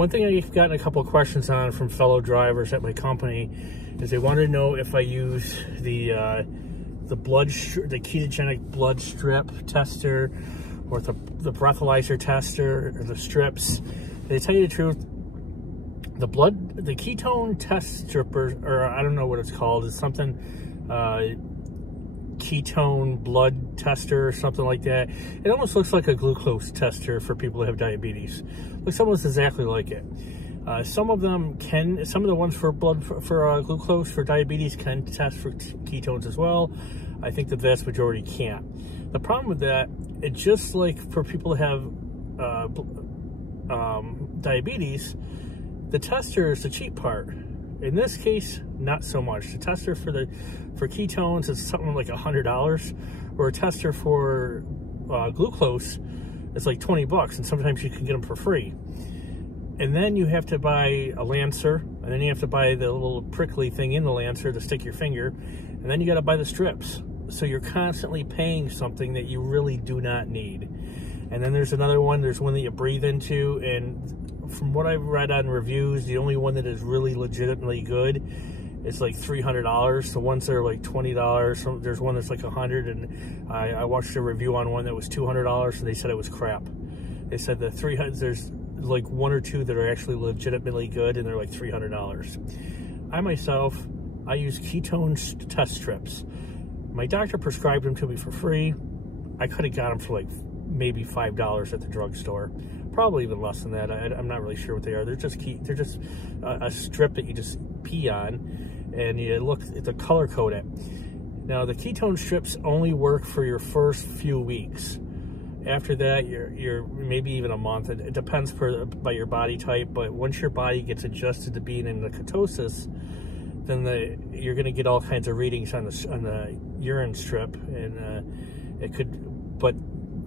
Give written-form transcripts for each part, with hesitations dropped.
One thing I've gotten a couple of questions on from fellow drivers at my company is they wanted to know if I use the ketogenic blood strip tester, or the breathalyzer tester, or the strips. They tell you the truth, the ketone test stripper, or I don't know what it's called, it's something ketone blood tester or something like that. It almost looks like a glucose tester for people who have diabetes. Looks almost exactly like it. Some of the ones for glucose for diabetes can test for ketones as well. I think the vast majority can't. The problem with that, it's just like for people who have diabetes, the tester is the cheap part. In this case, not so much. The tester for ketones is something like $100, or a tester for glucose is like $20, and sometimes you can get them for free. And then you have to buy a Lancer, and then you have to buy the little prickly thing in the Lancer to stick your finger, and then you got to buy the strips. So you're constantly paying something that you really do not need. And then there's another one, there's one that you breathe into, and from what I've read on reviews, the only one that is really legitimately good is like $300. The ones that are like $20, there's one that's like $100, and I watched a review on one that was $200, and they said it was crap. They said the 300, there's like one or two that are actually legitimately good, and they're like $300. I myself, I use ketone test strips. My doctor prescribed them to me for free. I could have got them for like maybe $5 at the drugstore, probably even less than that. I'm not really sure what they are. They're just a strip that you just pee on, and you look at the color code it. Now the ketone strips only work for your first few weeks. After that, you're maybe even a month. It depends by your body type, but once your body gets adjusted to being in the ketosis, then you're going to get all kinds of readings on the urine strip, and it could. But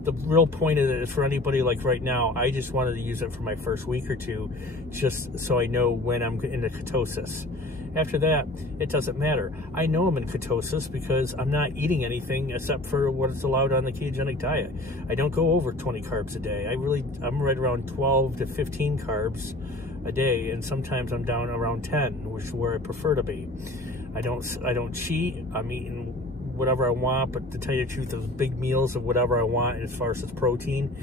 the real point of it is for anybody like right now, I just wanted to use it for my first week or two, just so I know when I'm in the ketosis. After that, it doesn't matter. I know I'm in ketosis because I'm not eating anything except for what is allowed on the ketogenic diet. I don't go over 20 carbs a day. I'm right around 12 to 15 carbs a day, and sometimes I'm down around 10, which is where I prefer to be. I don't cheat. I'm eating whatever I want, but to tell you the truth, those big meals of whatever I want as far as its protein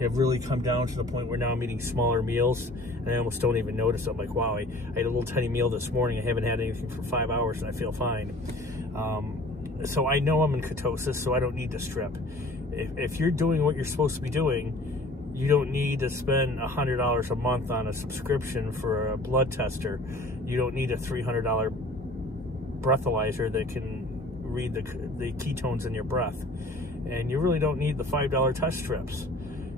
have really come down to the point where now I'm eating smaller meals, and I almost don't even notice. I'm like, wow, I ate a little tiny meal this morning. I haven't had anything for 5 hours, and I feel fine. So I know I'm in ketosis, so I don't need to strip. If you're doing what you're supposed to be doing, you don't need to spend $100 a month on a subscription for a blood tester. You don't need a $300 breathalyzer that can read the ketones in your breath. And you really don't need the $5 test strips.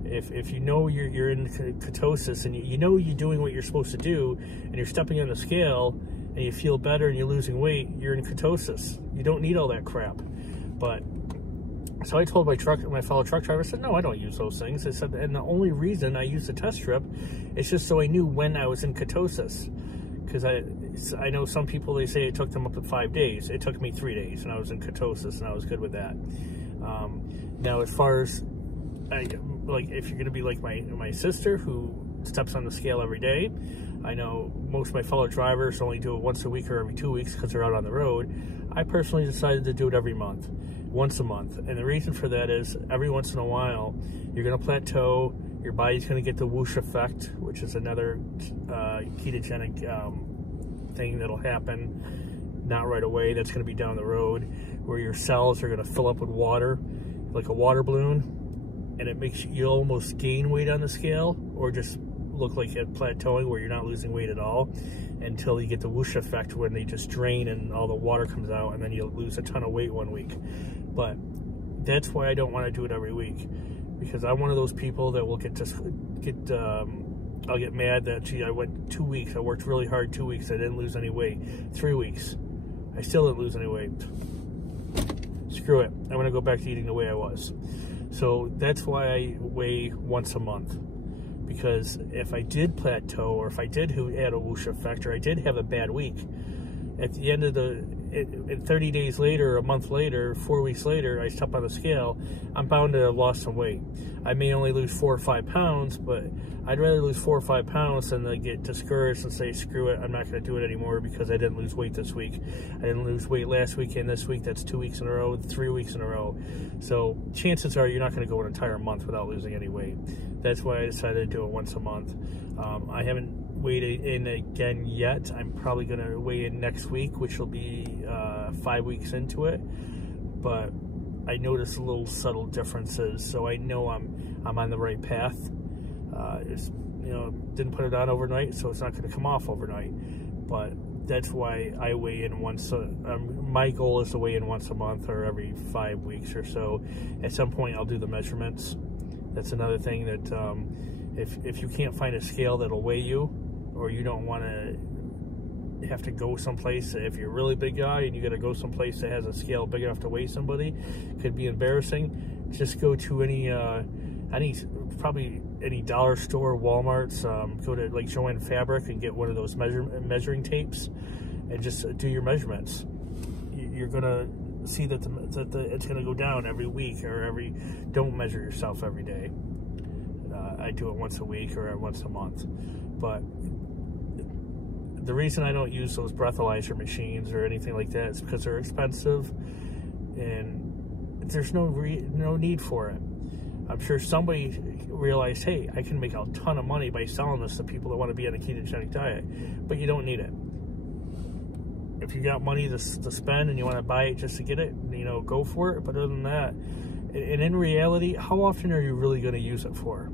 If you know you're in ketosis, and you know you're doing what you're supposed to do, and you're stepping on the scale, and you feel better and you're losing weight, you're in ketosis. You don't need all that crap. But so I told my fellow truck driver, I said, no, I don't use those things. I said, and the only reason I use the test strip is just so I knew when I was in ketosis. Because I know some people, they say it took them up to 5 days. It took me 3 days, and I was in ketosis, and I was good with that. Now, as far as like, if you're going to be like my sister, who steps on the scale every day, I know most of my fellow drivers only do it once a week or every 2 weeks because they're out on the road. I personally decided to do it every month, once a month. And the reason for that is every once in a while, you're going to plateau. Your body's going to get the whoosh effect, which is another ketogenic thing that'll happen. Not right away. That's going to be down the road, where your cells are going to fill up with water, like a water balloon, and it makes you almost gain weight on the scale, or just look like you're plateauing where you're not losing weight at all, until you get the whoosh effect when they just drain and all the water comes out, and then you lose a ton of weight 1 week. But that's why I don't want to do it every week, because I'm one of those people that will I'll get mad that, gee, I went 2 weeks, I worked really hard 2 weeks, I didn't lose any weight. 3 weeks, I still didn't lose any weight. Screw it, I'm gonna go back to eating the way I was. So that's why I weigh once a month, because if I did plateau, or if I did add a whoosh effect, or I did have a bad week, at the end of 30 days later, a month later, 4 weeks later, I step on the scale, I'm bound to have lost some weight. I may only lose 4 or 5 pounds, but I'd rather lose 4 or 5 pounds than to get discouraged and say, screw it, I'm not going to do it anymore because I didn't lose weight this week. I didn't lose weight last weekend, this week, that's 2 weeks in a row, 3 weeks in a row. So chances are you're not going to go an entire month without losing any weight. That's why I decided to do it once a month. I haven't weighed in again yet. I'm probably going to weigh in next week, which will be 5 weeks into it. But I notice little subtle differences, so I know I'm on the right path. Didn't put it on overnight, so it's not going to come off overnight. But that's why I weigh in once. My goal is to weigh in once a month or every 5 weeks or so. At some point, I'll do the measurements. That's another thing that if you can't find a scale that'll weigh you, or you don't want to have to go someplace, if you're a really big guy and you got to go someplace that has a scale big enough to weigh somebody, could be embarrassing. Just go to probably any dollar store, Walmart's. Go to like Joann Fabric and get one of those measuring tapes, and just do your measurements. You're gonna see that it's gonna go down every week or don't measure yourself every day. I do it once a week or once a month. But the reason I don't use those breathalyzer machines or anything like that is because they're expensive and there's no need for it. I'm sure somebody realized, hey, I can make a ton of money by selling this to people that want to be on a ketogenic diet, but you don't need it. If you got money to spend and you want to buy it just to get it, go for it. But other than that, and in reality, how often are you really going to use it for?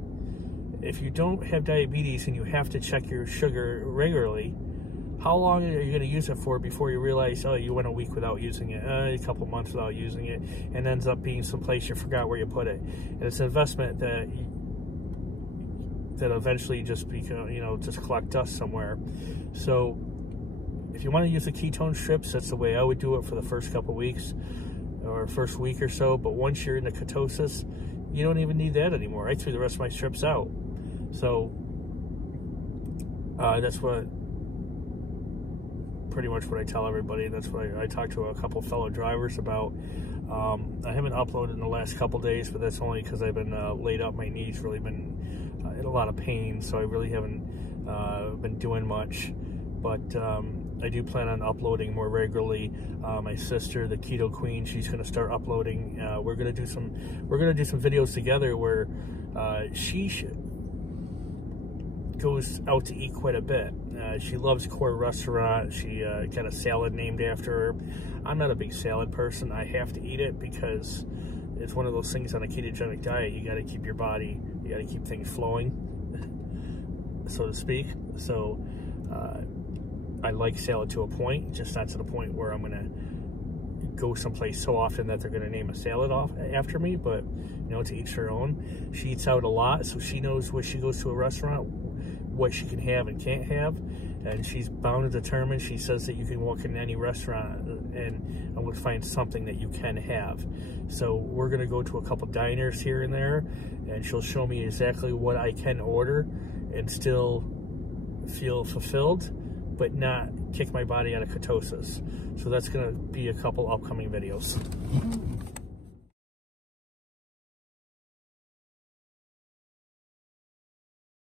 If you don't have diabetes and you have to check your sugar regularly, how long are you going to use it for before you realize, oh, you went a week without using it, a couple months without using it, and ends up being someplace you forgot where you put it. And it's an investment that eventually just just collect dust somewhere. So if you want to use the ketone strips, that's the way I would do it for the first couple weeks or first week or so. But once you're in the ketosis, you don't even need that anymore. I threw the rest of my strips out. So that's pretty much what I tell everybody. That's what I talked to a couple fellow drivers about. I haven't uploaded in the last couple days, but that's only because I've been laid up. My knee's really been in a lot of pain, so I really haven't been doing much. But I do plan on uploading more regularly. My sister, the Keto Queen, she's going to start uploading. We're going to do some videos together where she goes out to eat quite a bit. She loves Core Restaurant. She got a salad named after her. I'm not a big salad person. I have to eat it because it's one of those things on a ketogenic diet. You got to keep your body, you got to keep things flowing, so to speak. So I like salad to a point, just not to the point where I'm going to go someplace so often that they're going to name a salad off after me. But to each their own. She eats out a lot, so she knows when she goes to a restaurant what she can have and can't have, and she's bound and determined. She says that you can walk in any restaurant and would find something that you can have. So we're going to go to a couple diners here and there, and she'll show me exactly what I can order and still feel fulfilled, but not kick my body out of ketosis. So that's going to be a couple upcoming videos.